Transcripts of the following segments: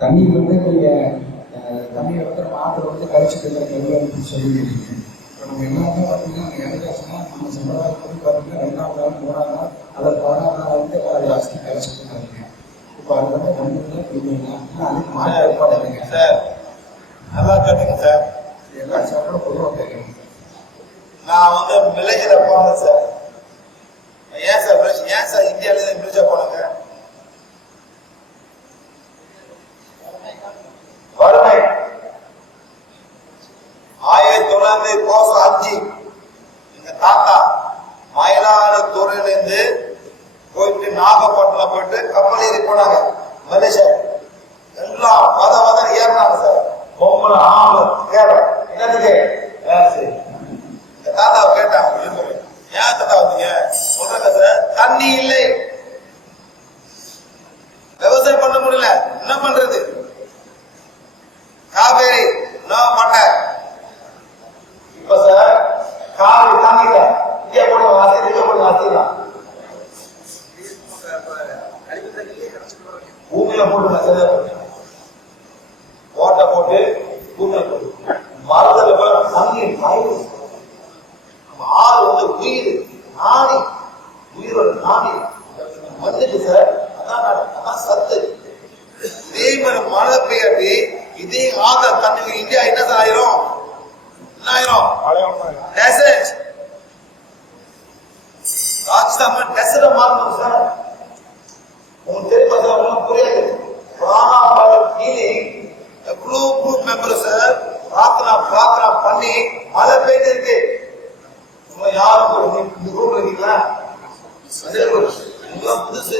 தண்ணீர் வந்து நீங்க தண்ணீரை வந்து மாற்று கழிச்சுட்டு இருக்கிற சொல்லியிருக்கீங்க. இப்போ நம்ம எல்லாமே பார்த்தீங்கன்னா இறங்காச்சுன்னா நம்ம சமுதாயத்துக்கு பார்த்தீங்கன்னா 2ஆம் நாள் 3ஆம் நாள் அல்லது 16ஆம் நாள் வந்து அதை அஸ்தி கழிச்சுட்டு இருக்காங்க. இப்போ அது வந்து 2 நாள் இல்லைங்களா? அதுக்கு மாற்ற ஏற்பாடு இல்லைங்க சார். நல்லா கேட்டுங்க சார். எல்லா சாரோட பொதுவாக கேட்குறேங்க சார். நான் வந்து வில்லேஜில் போனேன் சார். ஏன் சார் இந்தியாவிலேருந்து வில்லேஜாக போனாங்க? வறுமை 1905 எங்க தாத்தா மயிலாடுதுறையிலிருந்து போயிட்டு நாகப்பட்டினம் போயிட்டு கப்பல் ஏறி போனாங்க மலேசியா. எல்லாம் வத ஏறினாங்க சார். பொம்பளை ஆம்பளை கேரம் என்னதுக்கு இந்த தாத்தாவை கேட்டாங்க, ஏன் தாத்தா வந்தீங்க? சொல்றாங்க சார், தண்ணி இல்லை, விவசாயம் பண்ண முடியல, என்ன பண்றது? காவேரி மாட்டேன். இப்ப சார் காவிரி தாங்கிட்ட இங்கே போட வாசி இங்க போட வாசிக்கலாம். பூமியில போட்டு ஓட்டை போட்டு பூமியில போட்டு மரத்துல போல தண்ணி ஆறு வந்து உயிர் நாடி உயிரோட நாடி வந்துட்டு சார். அதான் சத்து. இதே மாதிரி மழை பெய்யாட்டி இதே ஆந்திர தண்ணி இந்தியா என்ன சார் ஆயிரும்? என்ன ஆயிரும்? டெசர்ட். ராஜஸ்தான் டெசர்ட் மாறணும் சார். உங்களுக்கு தெரியுமா சார்? உங்களுக்கு புரியாது. குரூப் மெம்பர் சார் பிரார்த்தனா பண்ணி மழை பெய்து இருக்கு. யாரும் இந்த குரூப்ல இருக்கீங்களா? புதுசு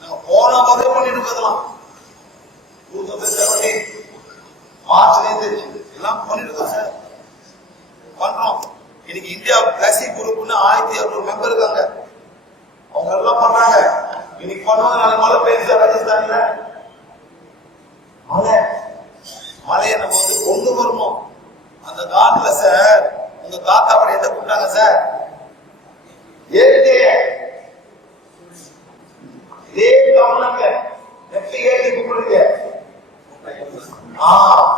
நாங்க போன வகை பண்ணிட்டு இருக்கலாம். 2017 மார்ச்ல எல்லாம் பண்ணிட்டு இருக்கோம் சார். பண்றோம். இன்னைக்கு இந்தியா பிளாஸ்டிக் குரூப்னு 1600 மெம்பர் இருக்காங்க. அவங்க எல்லாம் பண்றாங்க. இன்னைக்கு பண்ணுவாங்க, நாளைக்கு மழை பெய்யுது சார். ராஜஸ்தான்ல மழையை நம்ம வந்து கொண்டு வரணும். அந்த காட்டுல சார் உங்க தாத்தா படி எந்த கூப்பிட்டாங்க சார்? ஏற்கைய இதே கவனங்க எப்படி ஏற்றி கூப்பிடுங்க.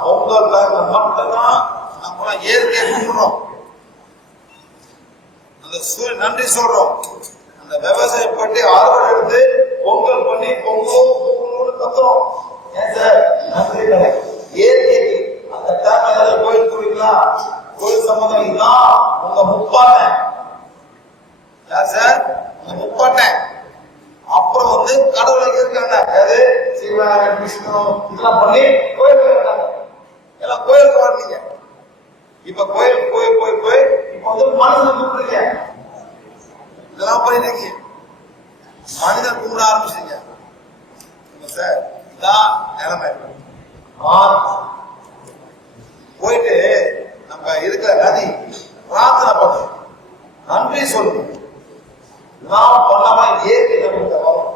பொங்கல் மட்டும்தான் நம்ம இயற்கையை கும்பிடுறோம். அந்த நன்றி சொல்றோம். அந்த விவசாயம் பண்ணி அறுவடை எடுத்து பொங்கல் பண்ணி பொங்கல் கத்துறோம். ஏன் சார்? நன்றி கடை இயற்கைக்கு. அந்த டைம் கோயில் கூறிக்கலாம். கோயில் சம்பந்தம் இதுதான் உங்க முப்பாட்டன். யார் சார்? உங்க முப்பாட்டன். அப்புறம் வந்து கடவுளை இருக்காங்க. அது சிவன் விஷ்ணு இதெல்லாம் பண்ணி கோயில் இருக்காங்க. எல்லாம் கோயிலுக்கு வரீங்க. இப்ப கோயில் போய் இப்ப வந்து மனிதன் கூப்பிடுறீங்க. இதெல்லாம் பண்ணிருக்கீங்க. மனிதன் கூப்பிட ஆரம்பிச்சீங்க சார். இதான் நிலைமை. போயிட்டு நம்ம இருக்கிற நதி பிரார்த்தனை பண்ண நன்றி சொல்லணும். நாம் பண்ணாம ஏற்கை நமக்கு வரும்.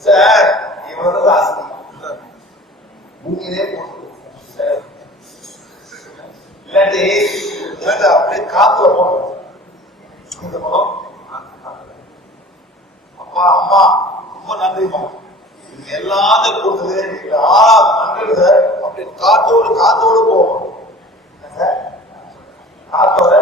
சார் இவ்வளவு ஆசை பூமியிலே போட்டு இல்லாட்டி அப்படியே காத்துல போட்டோம். இந்த படம் அப்பா அம்மா ரொம்ப நன்றிமா. எல்லாத்தையும் கொடுத்தது 6வது நன்றி சார். அப்படி காத்தோடு போவோம் சார். காத்தோட